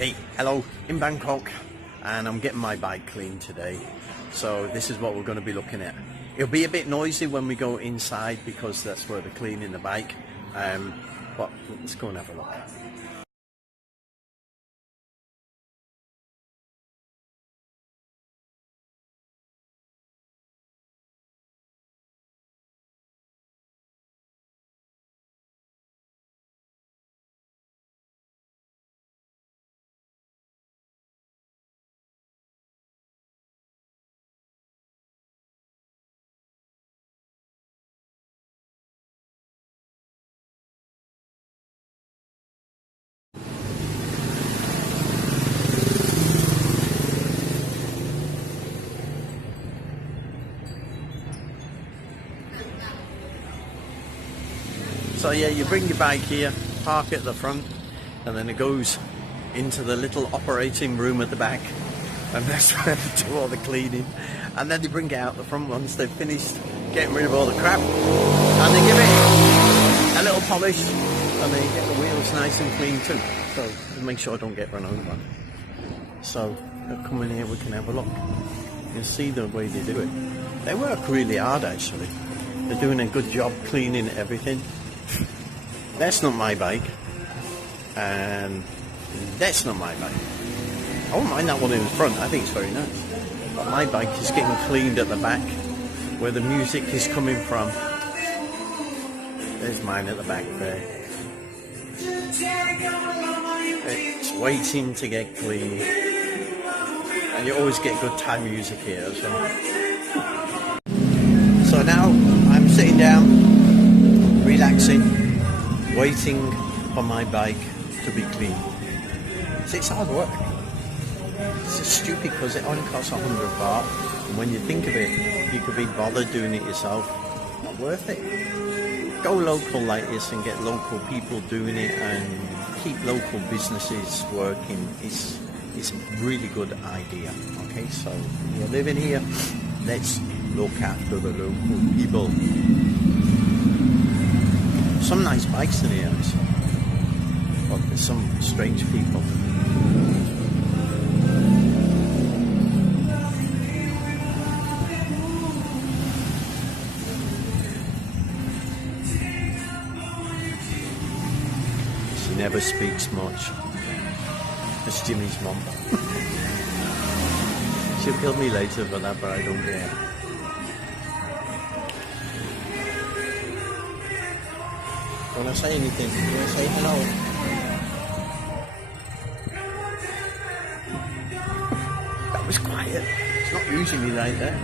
Hey, hello, in Bangkok, and I'm getting my bike cleaned today. So this is what we're going to be looking at. It'll be a bit noisy when we go inside because that's where they're cleaning the bike. But let's go and have a look. So yeah, you bring your bike here, park at the front, and then it goes into the little operating room at the back, and that's where they do all the cleaning. And then they bring it out the front once they've finished getting rid of all the crap, and they give it a little polish, and they get the wheels nice and clean too. So to make sure I don't get run over. So come in here, we can have a look. You can see the way they do it. They work really hard actually. They're doing a good job cleaning everything. That's not my bike, and that's not my bike. I wouldn't mind that one in the front, I think it's very nice. But my bike is getting cleaned at the back, where the music is coming from. There's mine at the back there. It's waiting to get cleaned, and you always get good Thai music here as well. So now I'm sitting down, relaxing, waiting for my bike to be clean. So it's hard work. It's stupid because it only costs 100 baht, and when you think of it, you could be bothered doing it yourself. Not worth it. Go local like this and get local people doing it and keep local businesses working. It's a really good idea. Okay, so you're living here, let's look after the local people. Some nice bikes in here, but there's some strange people. She never speaks much. It's Jimmy's mum. She'll kill me later for that, but I don't care. Want to say anything? You want to say hello? That was quiet. It's not usually like that.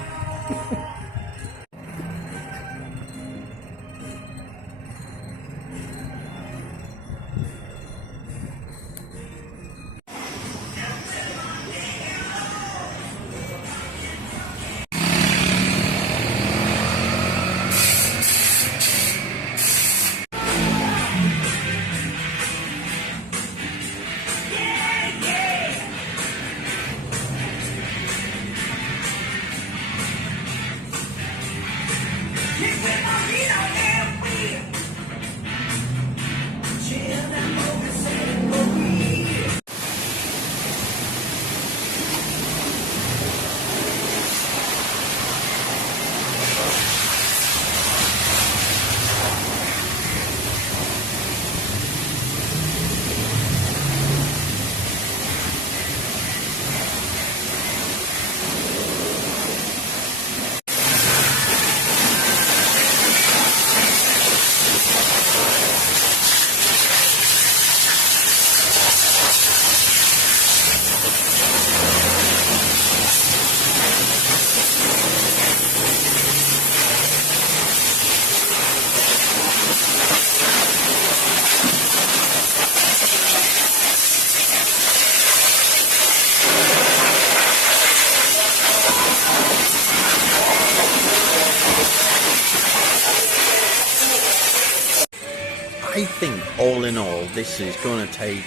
I think all in all, this is going to take,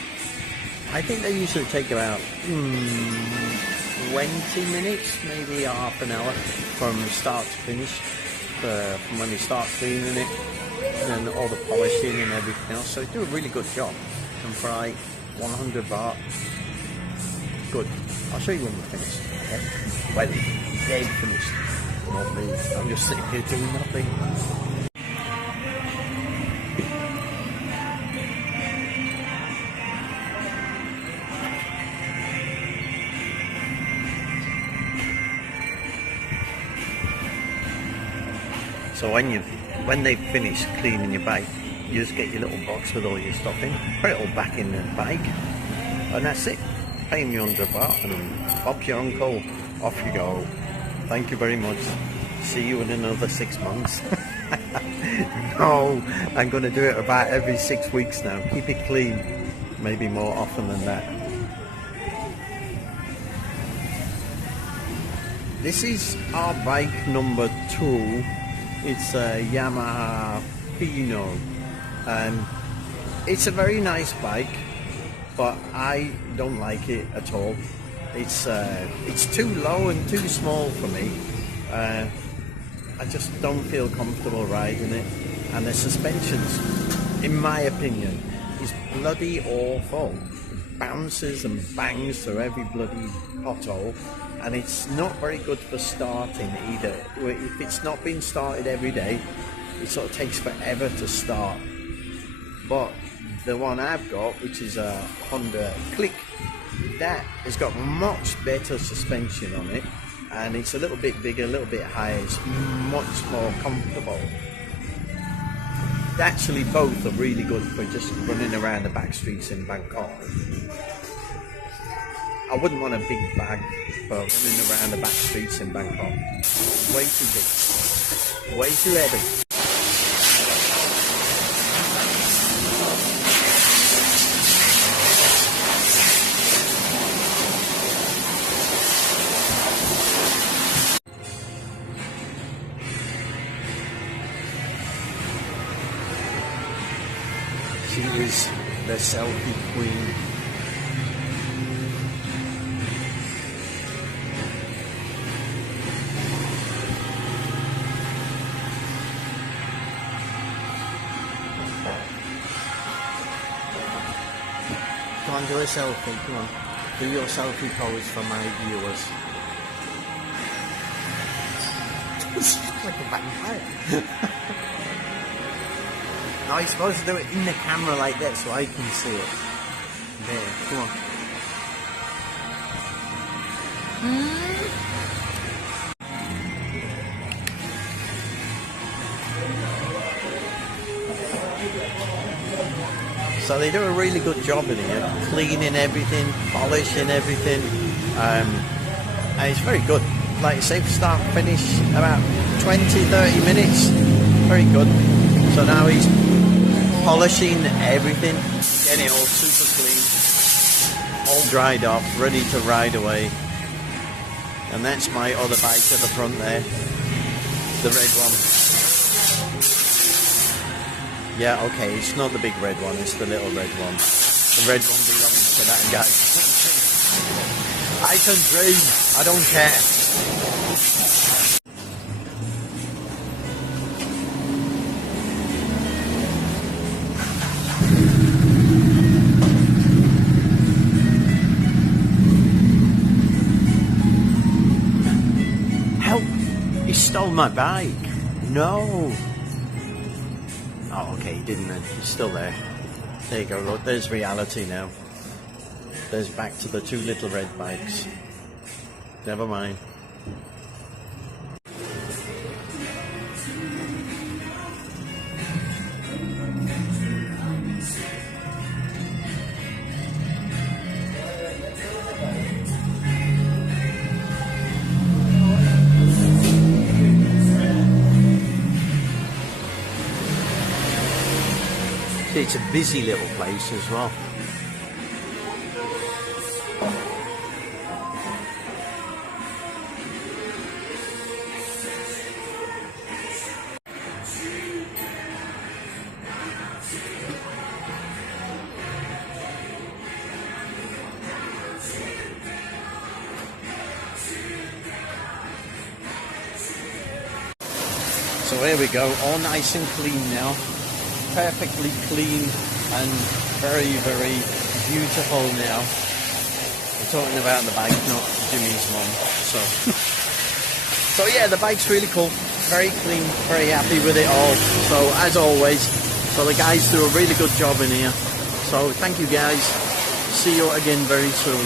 I think they usually take about 20 minutes, maybe half an hour from start to finish, from when they start cleaning it, and all the polishing and everything else. So they do a really good job. And for like 100 baht, Good. I'll show you when we're finished. Okay? Well, they're finished. Not me. I'm just sitting here doing nothing. So when they finish cleaning your bike, you just get your little box with all your stuff in, put it all back in the bike, and that's it. Pay them your $100 and Bob's your uncle. Off you go. Thank you very much. See you in another 6 months. No, I'm going to do it about every 6 weeks now. Keep it clean, maybe more often than that. This is our bike number 2. It's a Yamaha Fino. It's a very nice bike, but I don't like it at all. It's too low and too small for me. I just don't feel comfortable riding it, and the suspensions, in my opinion, is bloody awful. It bounces and bangs through every bloody pothole, and it's not very good for starting either. If it's not been started every day, it sort of takes forever to start. But the one I've got, which is a Honda Click, that has got much better suspension on it, and it's a little bit bigger, a little bit higher. It's much more comfortable. Actually, both are really good for just running around the back streets in Bangkok. I wouldn't want a big bag for running around the back streets in Bangkok. Way too big, way too heavy. She is the selfie queen. Come on, do a selfie, come on. Do your selfie pose for my viewers. She's like a vampire. No, you're supposed to do it in the camera like that so I can see it. There, come on. So they do a really good job in here, cleaning everything, polishing everything, and it's very good. Like I say, start finish about 20-30 minutes, very good. So now he's polishing everything, getting it all super clean, all dried off, ready to ride away. And that's my other bike at the front there, the red one. Yeah, okay, it's not the big red one, it's the little red one. The red one belongs to that guy. I can dream, I don't care. Help! He stole my bike. No. Oh, okay, he didn't then. He's still there. There you go, look, there's reality now. There's back to the 2 little red bikes. Never mind. It's a busy little place as well. So here we go, all nice and clean now. Perfectly clean and very, very beautiful now. We're talking about the bike, not Jimmy's mum. So yeah, the bike's really cool. Very clean, very happy with it all. So as always, so the guys do a really good job in here. So thank you guys. See you again very soon.